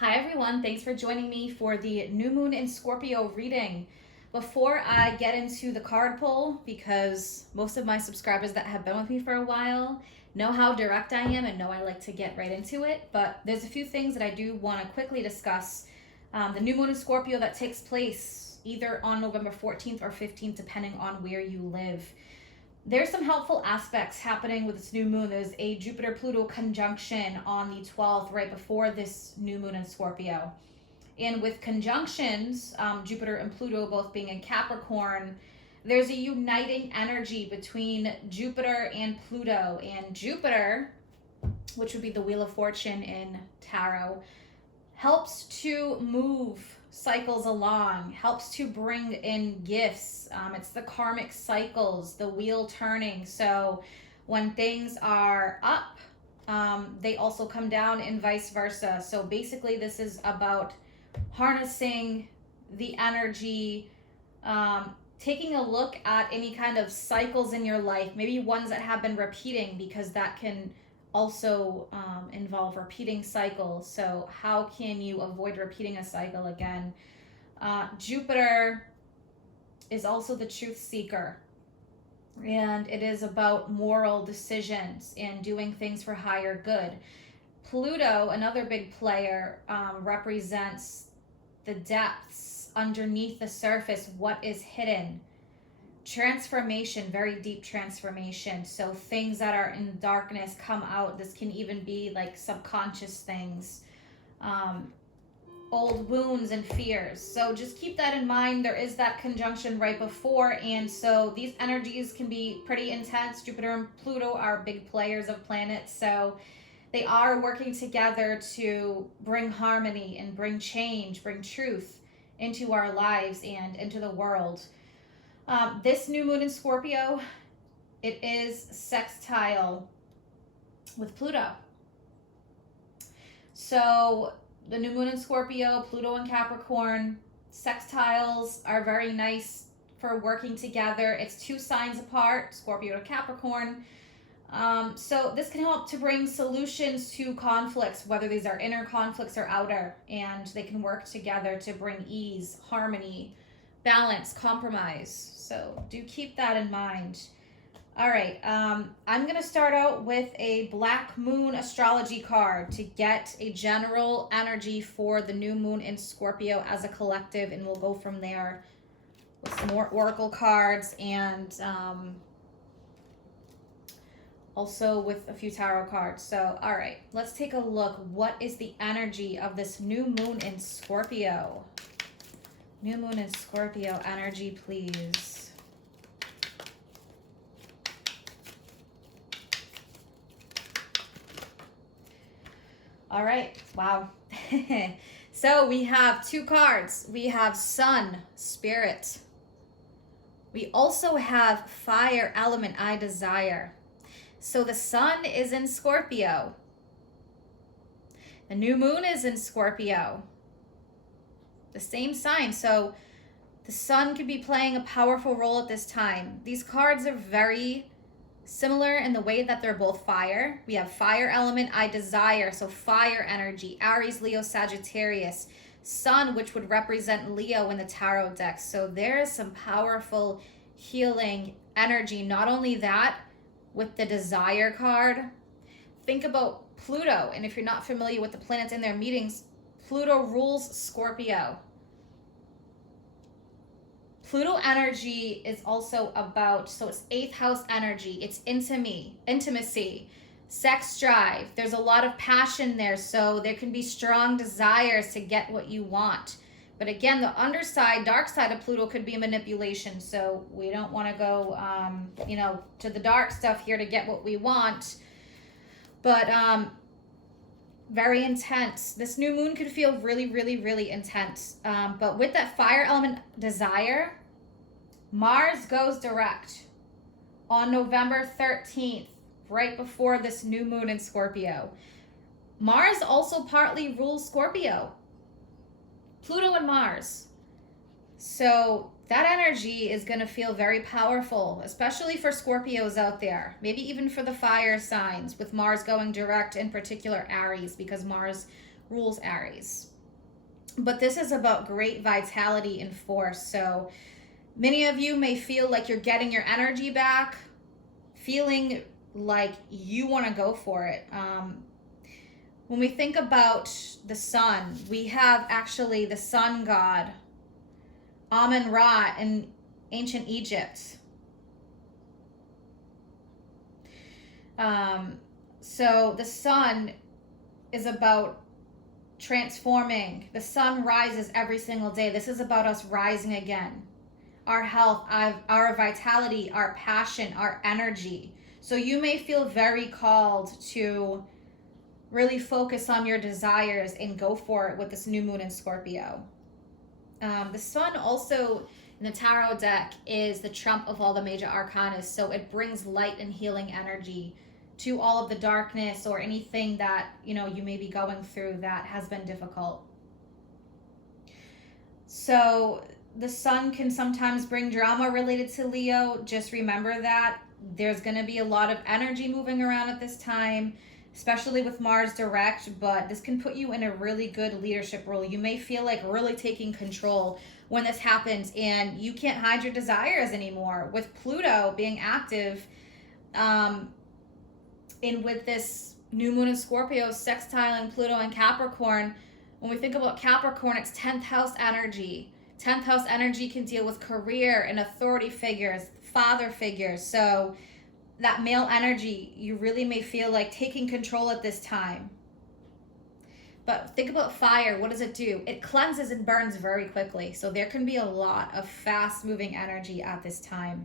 Hi everyone, thanks for joining me for the New Moon in Scorpio reading. Before I get into the card pull, because most of my subscribers that have been with me for a while know how direct I am and know I like to get right into it, but there's a few things that I do want to quickly discuss. The New Moon in Scorpio that takes place either on November 14th or 15th, depending on where you live. There's some helpful aspects happening with this new moon. There's a Jupiter-Pluto conjunction on the 12th, right before this new moon in Scorpio. And with conjunctions, Jupiter and Pluto both being in Capricorn, there's a uniting energy between Jupiter and Pluto. And Jupiter, which would be the Wheel of Fortune in tarot, helps to move cycles along, helps to bring in gifts. It's the karmic cycles, the wheel turning. So when things are up, they also come down and vice versa. So basically this is about harnessing the energy, taking a look at any kind of cycles in your life, maybe ones that have been repeating, because that can also involve repeating cycles. So how can you avoid repeating a cycle again? Jupiter is also the truth seeker, and it is about moral decisions and doing things for higher good. Pluto, another big player, represents the depths underneath the surface, what is hidden. Transformation, very deep transformation. So things that are in darkness come out. This can even be like subconscious things, old wounds and fears. So just keep that in mind. There is that conjunction right before, and so these energies can be pretty intense. Jupiter and Pluto are big players of planets, so they are working together to bring harmony and bring change, bring truth into our lives and into the world. This new moon in Scorpio, it is sextile with Pluto. So the new moon in Scorpio, Pluto and Capricorn, sextiles are very nice for working together. It's 2 signs apart, Scorpio to Capricorn. So this can help to bring solutions to conflicts, whether these are inner conflicts or outer, and they can work together to bring ease, harmony, balance, compromise. So do keep that in mind. All right, I'm going to start out with a Black Moon astrology card to get a general energy for the new moon in Scorpio as a collective, and we'll go from there with some more oracle cards and also with a few tarot cards. So, all right, let's take a look. What is the energy of this new moon in Scorpio? New moon in Scorpio energy, please. All right, wow. So we have 2 cards. We have Sun, Spirit. We also have Fire, Element, I Desire. So the Sun is in Scorpio. The new moon is in Scorpio. The same sign. So the Sun could be playing a powerful role at this time. These cards are very similar in the way that they're both fire. We have Fire Element, I Desire, so fire energy, Aries, Leo, Sagittarius. Sun, which would represent Leo in the tarot deck. So there is some powerful healing energy. Not only that, with the Desire card, think about Pluto. And if you're not familiar with the planets in their meetings, Pluto rules Scorpio. Pluto energy is also about, so it's 8th house energy. It's intimacy, sex drive. There's a lot of passion there. So there can be strong desires to get what you want. But again, the underside, dark side of Pluto could be manipulation. So we don't want to go, to the dark stuff here to get what we want. But very intense. This new moon could feel really, really, really intense. But with that fire element desire, Mars goes direct on November 13th, right before this new moon in Scorpio. Mars also partly rules Scorpio. Pluto and Mars. So that energy is going to feel very powerful, especially for Scorpios out there. Maybe even for the fire signs, with Mars going direct, in particular Aries, because Mars rules Aries. But this is about great vitality and force. So many of you may feel like you're getting your energy back, feeling like you want to go for it. When we think about the sun, we have actually the sun god, Amun-Ra, in ancient Egypt. So the sun is about transforming. The sun rises every single day. This is about us rising again. Our health, our vitality, our passion, our energy. So you may feel very called to really focus on your desires and go for it with this new moon in Scorpio. The sun also in the tarot deck is the trump of all the major arcana. So it brings light and healing energy to all of the darkness or anything that, you know, you may be going through that has been difficult. So the sun can sometimes bring drama related to Leo. Just remember that there's going to be a lot of energy moving around at this time, especially with Mars direct, but this can put you in a really good leadership role. You may feel like really taking control when this happens, and you can't hide your desires anymore. With Pluto being active, and with this new moon in Scorpio sextiling Pluto and Capricorn, when we think about Capricorn, it's 10th house energy. 10th house energy can deal with career and authority figures, father figures. So that male energy, you really may feel like taking control at this time. But think about fire. What does it do? It cleanses and burns very quickly. So there can be a lot of fast moving energy at this time.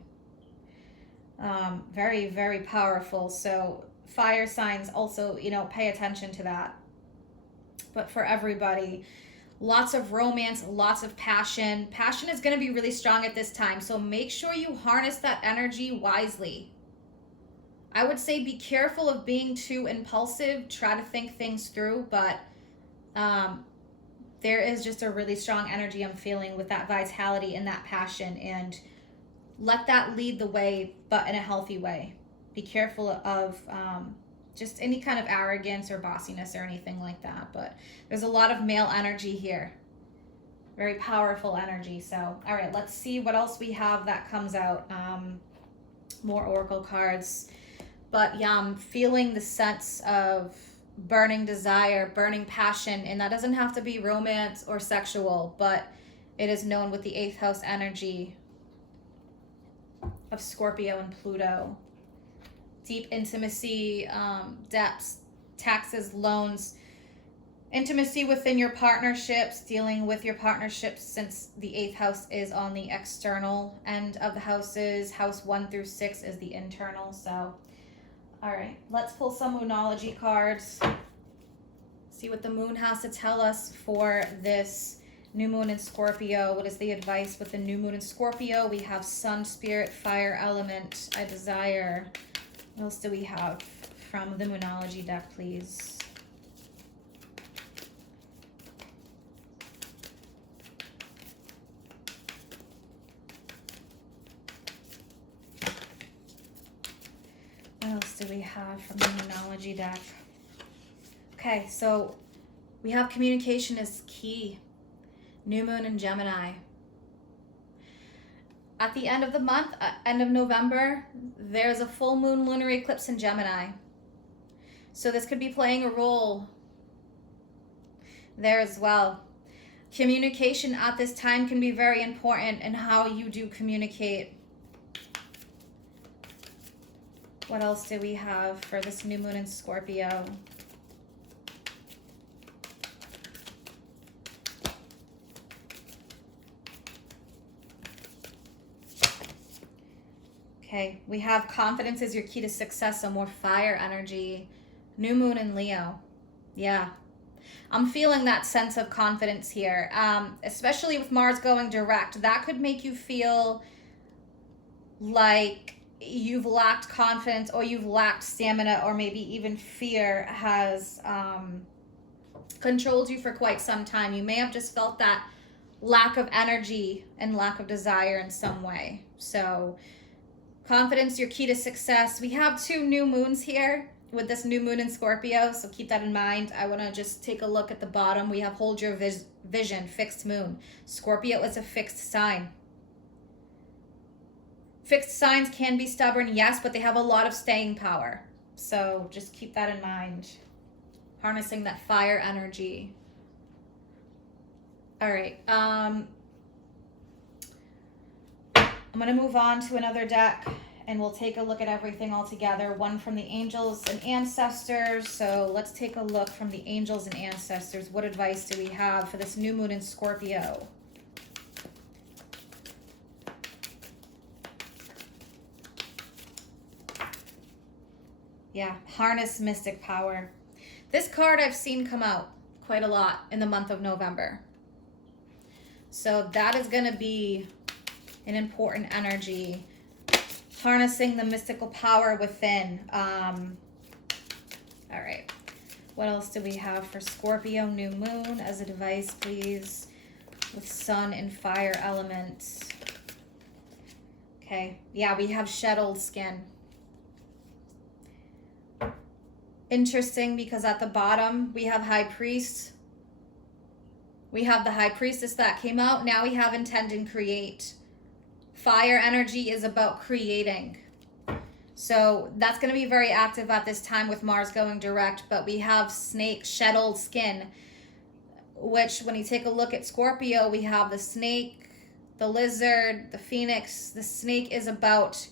Very, very powerful. So fire signs also, you know, pay attention to that. But for everybody, lots of romance, lots of passion. Passion is going to be really strong at this time. So make sure you harness that energy wisely. I would say be careful of being too impulsive. Try to think things through, but there is just a really strong energy I'm feeling with that vitality and that passion, and let that lead the way, but in a healthy way. Be careful of just any kind of arrogance or bossiness or anything like that. But there's a lot of male energy here. Very powerful energy. So, all right, let's see what else we have that comes out. More oracle cards. But yeah, I'm feeling the sense of burning desire, burning passion, and that doesn't have to be romance or sexual, but it is known with the 8th house energy of Scorpio and Pluto. Deep intimacy, depths, taxes, loans, intimacy within your partnerships, dealing with your partnerships, since the 8th house is on the external end of the houses. House 1 through 6 is the internal. So, all right, let's pull some Monology cards. See what the moon has to tell us for this new moon in Scorpio. What is the advice with the new moon in Scorpio? We have sun, spirit, fire, element, I desire. What else do we have from the Monology deck, please? What else do we have from the Monology deck? Okay, so we have communication is key. New moon in Gemini. At the end of the month, end of November, there's a full moon lunar eclipse in Gemini. So this could be playing a role there as well. Communication at this time can be very important in how you do communicate. What else do we have for this new moon in Scorpio? Okay, we have confidence is your key to success, so more fire energy. New moon in Leo. Yeah. I'm feeling that sense of confidence here, especially with Mars going direct. That could make you feel like you've lacked confidence, or you've lacked stamina, or maybe even fear has controlled you for quite some time. You may have just felt that lack of energy and lack of desire in some way. So confidence, your key to success. We have 2 new moons here, with this new moon in Scorpio, so keep that in mind. I want to just take a look at the bottom. We have hold your vision, fixed moon. Scorpio is a fixed sign. Fixed signs can be stubborn, yes, but they have a lot of staying power. So just keep that in mind. Harnessing that fire energy. All right. I'm going to move on to another deck, and we'll take a look at everything all together. One from the angels and ancestors. So let's take a look from the angels and ancestors. What advice do we have for this new moon in Scorpio? Yeah, harness mystic power. This card I've seen come out quite a lot in the month of November. So that is going to be an important energy. Harnessing the mystical power within. All right. What else do we have for Scorpio New Moon as advice, please? With sun and fire elements. Okay. Yeah, we have shed old skin. Interesting, because at the bottom we have High Priest. We have the High Priestess that came out. Now we have intend and create. Fire energy is about creating. So that's going to be very active at this time with Mars going direct. But we have snake, shed old skin, which when you take a look at Scorpio, we have the snake, the lizard, the phoenix. The snake is about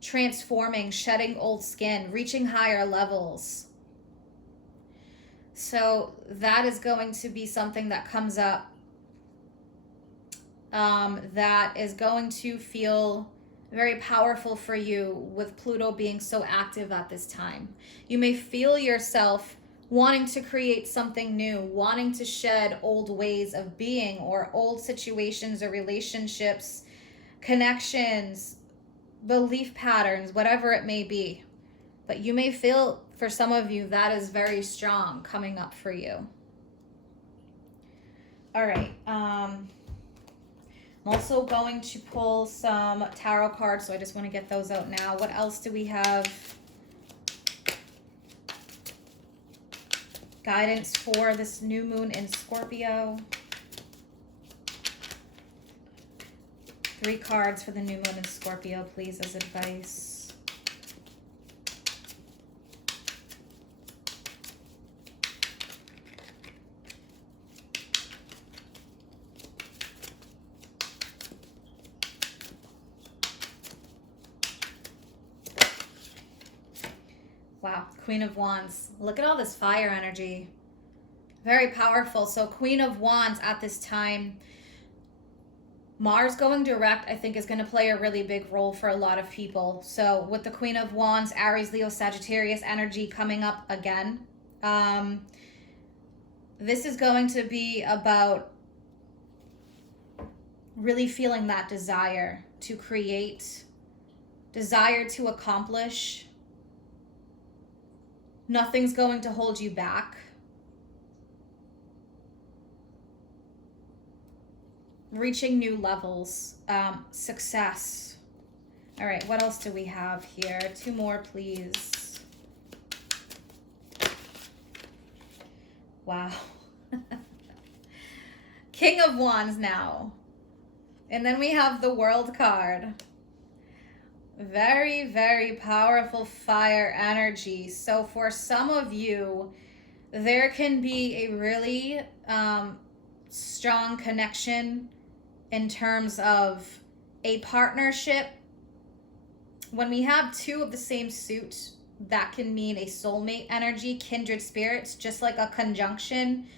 transforming, shedding old skin, reaching higher levels. So that is going to be something that comes up that is going to feel very powerful for you with Pluto being so active at this time. You may feel yourself wanting to create something new, wanting to shed old ways of being or old situations or relationships, connections, belief patterns, whatever it may be. But you may feel, for some of you, that is very strong coming up for you. All right. I'm also going to pull some tarot cards, so I just want to get those out now. What else do we have? Guidance for this new moon in Scorpio. 3 cards for the new moon in Scorpio, please, as advice. Wow, Queen of Wands. Look at all this fire energy. Very powerful. So Queen of Wands at this time. Mars going direct, I think, is going to play a really big role for a lot of people. So with the Queen of Wands, Aries, Leo, Sagittarius energy coming up again. This is going to be about really feeling that desire to create, desire to accomplish. Nothing's going to hold you back. Reaching new levels, success. All right, what else do we have here? 2 more, please. Wow. King of Wands now. And then we have the World card. Very, very powerful fire energy. So for some of you, there can be a really strong connection in terms of a partnership. When we have 2 of the same suit, that can mean a soulmate energy, kindred spirits, just like a conjunction,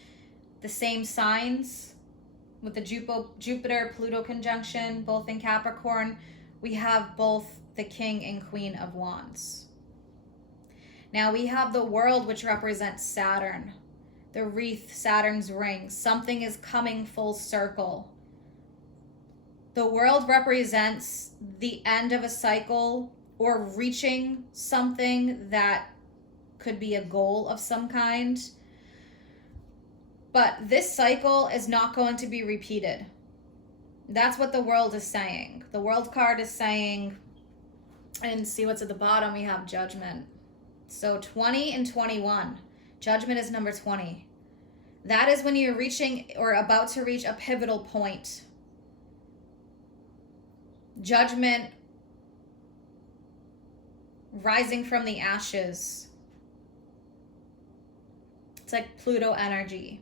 the same signs with the Jupiter-Pluto conjunction, both in Capricorn. We have both the King and Queen of Wands. Now we have the World, which represents Saturn, the wreath, Saturn's ring. Something is coming full circle. The World represents the end of a cycle or reaching something that could be a goal of some kind. But this cycle is not going to be repeated. That's what the World is saying. The World card is saying, and see what's at the bottom, we have Judgment. So 20 and 21. Judgment is number 20. That is when you're reaching or about to reach a pivotal point. Judgment, rising from the ashes. It's like Pluto energy.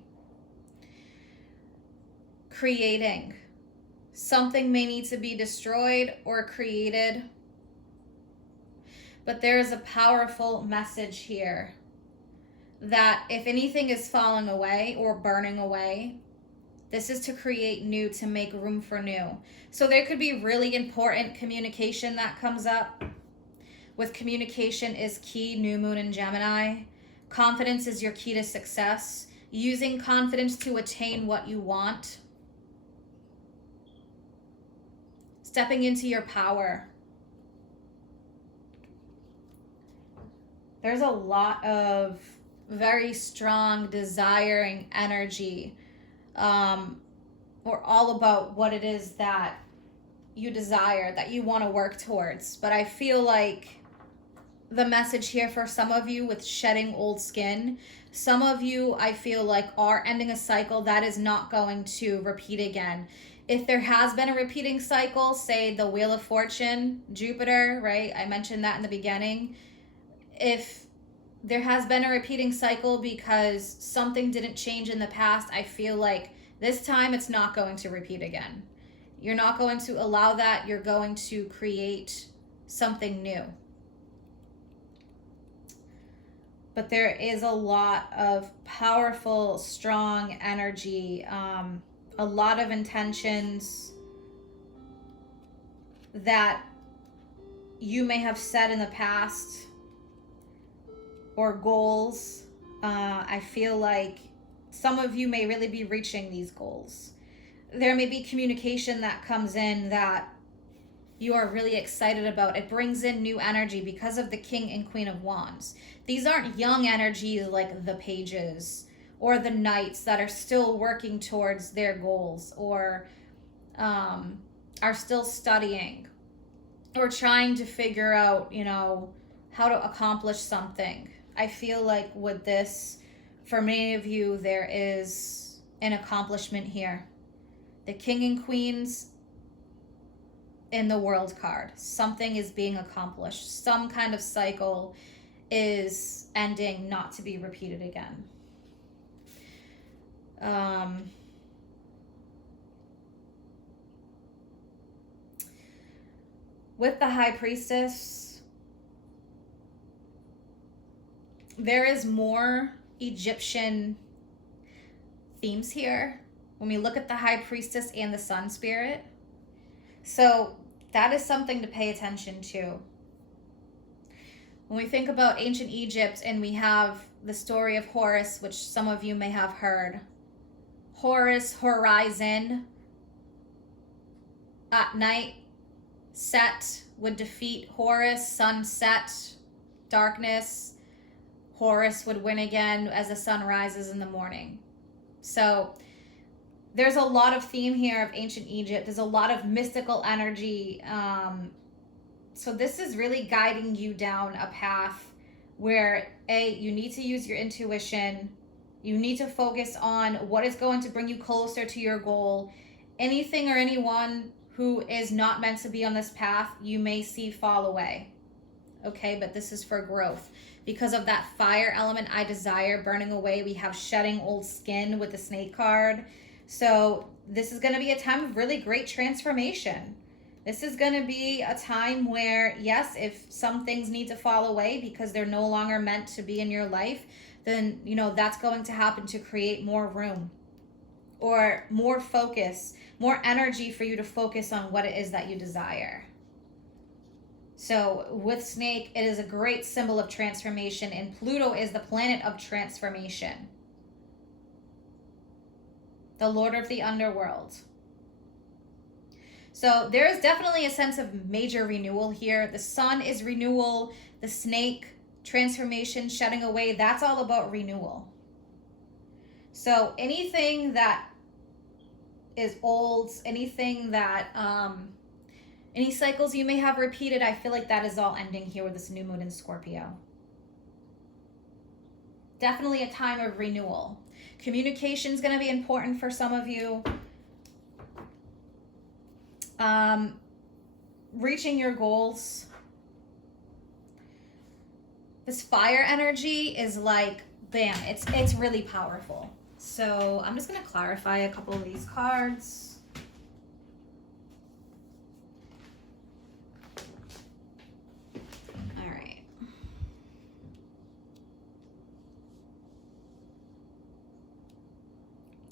Creating. Something may need to be destroyed or created. But there is a powerful message here that if anything is falling away or burning away, this is to create new, to make room for new. So there could be really important communication that comes up. With communication is key, New Moon in Gemini. Confidence is your key to success. Using confidence to attain what you want. Stepping into your power. There's a lot of very strong, desiring energy, or all about what it is that you desire, that you want to work towards. But I feel like the message here for some of you with shedding old skin, some of you I feel like are ending a cycle that is not going to repeat again. If there has been a repeating cycle, say the Wheel of Fortune, Jupiter, right? I mentioned that in the beginning. If there has been a repeating cycle because something didn't change in the past, I feel like this time it's not going to repeat again. You're not going to allow that. You're going to create something new. But there is a lot of powerful, strong energy, a lot of intentions that you may have set in the past, or goals. I feel like some of you may really be reaching these goals. There may be communication that comes in that you are really excited about. It brings in new energy because of the King and Queen of Wands. These aren't young energies like the Pages or the Knights that are still working towards their goals, or are still studying or trying to figure out, how to accomplish something. I feel like with this, for many of you, there is an accomplishment here. The King and Queens in the World card. Something is being accomplished. Some kind of cycle is ending, not to be repeated again. With the High Priestess, there is more Egyptian themes here when we look at the High Priestess and the Sun Spirit. So that is something to pay attention to. When we think about ancient Egypt and we have the story of Horus, which some of you may have heard. Horus, horizon, at night, Set would defeat Horus, sunset, darkness. Horus would win again as the sun rises in the morning. So there's a lot of theme here of ancient Egypt. There's a lot of mystical energy. So this is really guiding you down a path where, you need to use your intuition. You need to focus on what is going to bring you closer to your goal. Anything or anyone who is not meant to be on this path, you may see fall away. Okay, but this is for growth. Because of that fire element I desire burning away, we have shedding old skin with the Snake card. So this is going to be a time of really great transformation. This is going to be a time where, yes, if some things need to fall away because they're no longer meant to be in your life, then, that's going to happen to create more room or more focus, more energy for you to focus on what it is that you desire. So with Snake, it is a great symbol of transformation, and Pluto is the planet of transformation. The Lord of the Underworld. So there is definitely a sense of major renewal here. The Sun is renewal. The Snake, transformation, shedding away. That's all about renewal. So anything that is old, anything that, any cycles you may have repeated, I feel like that is all ending here with this new moon in Scorpio. definitely a time of renewal. Communication is going to be important for some of you. Reaching your goals. This fire energy is like, bam, it's really powerful. So I'm just going to clarify a couple of these cards. All right.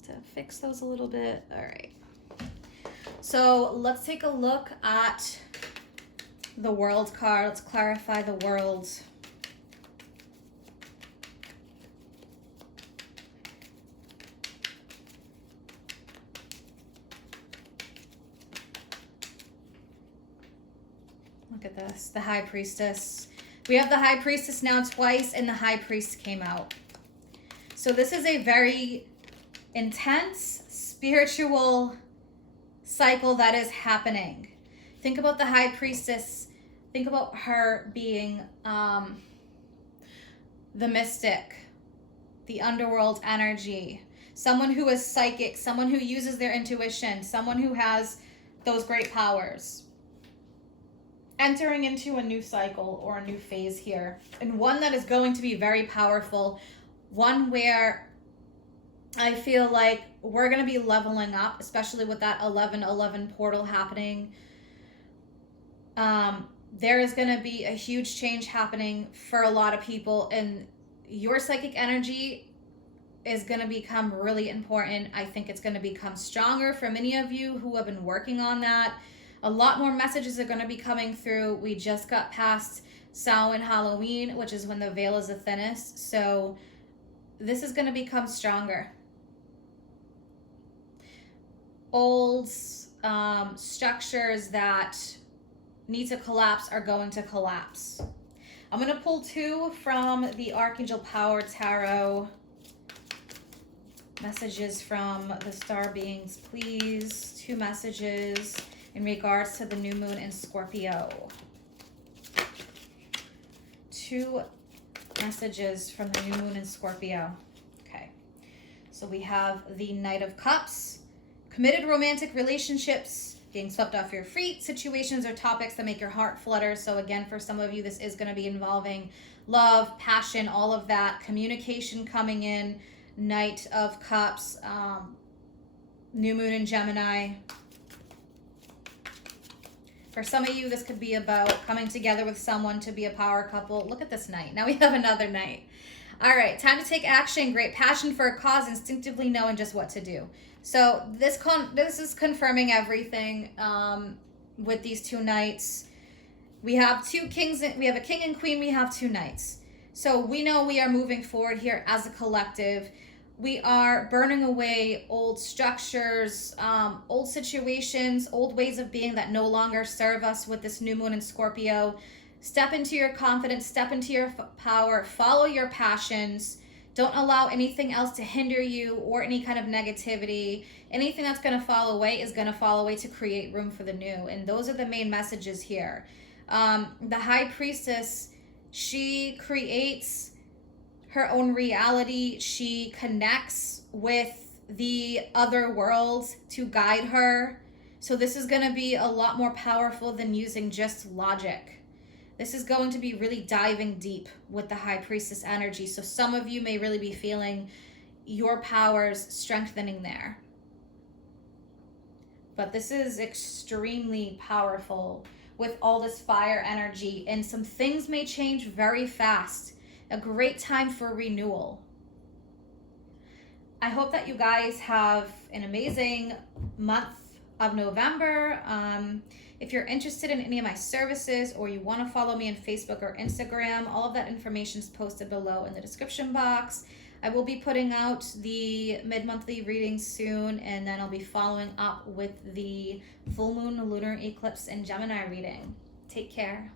To fix those a little bit. All right. So let's take a look at the World card. Let's clarify the World. Look at this, the High Priestess. We have the High Priestess now twice, and the High Priest came out. So this is a very intense spiritual cycle that is happening. Think about the High Priestess. Think about her being the mystic, the underworld energy, someone who is psychic, someone who uses their intuition, someone who has those great powers. Entering into a new cycle or a new phase here, and one that is going to be very powerful, one where I feel like we're going to be leveling up, especially with that 11-11 portal happening. There is going to be a huge change happening for a lot of people, and your psychic energy is going to become really important. I think it's going to become stronger for many of you who have been working on that. A lot more messages are going to be coming through. We just got past Samhain Halloween, which is when the veil is the thinnest. So this is going to become stronger. Old structures that need to collapse are going to collapse. I'm going to pull two from the Archangel Power Tarot. Messages from the star beings, please. Two messages in regards to the new moon in Scorpio. Two messages from the new moon in Scorpio. Okay. So we have the Knight of Cups. Committed romantic relationships, being swept off your feet, situations or topics that make your heart flutter. So again, for some of you, this is going to be involving love, passion, all of that. Communication coming in. Knight of Cups. New moon in Gemini. For some of you, this could be about coming together with someone to be a power couple. Look at this Knight. Now we have another Knight. All right, time to take action. Great passion for a cause, instinctively knowing just what to do. So this is confirming everything with these two Knights. We have two kings. We have a king and queen. We have two Knights. So we know we are moving forward here as a collective. We are burning away old structures, old situations, old ways of being that no longer serve us with this new moon in Scorpio. Step into your confidence, step into your power, follow your passions. Don't allow anything else to hinder you or any kind of negativity. Anything that's going to fall away is going to fall away to create room for the new. And those are the main messages here. The High Priestess, she creates her own reality. She connects with the other worlds to guide her. So this is going to be a lot more powerful than using just logic. This is going to be really diving deep with the High Priestess energy. So some of you may really be feeling your powers strengthening there. But this is extremely powerful with all this fire energy, and some things may change very fast. A great time for renewal. I hope that you guys have an amazing month of November. If you're interested in any of my services or you want to follow me on Facebook or Instagram, all of that information is posted below in the description box. I will be putting out the mid-monthly readings soon, and then I'll be following up with the full moon lunar eclipse and Gemini reading. Take care.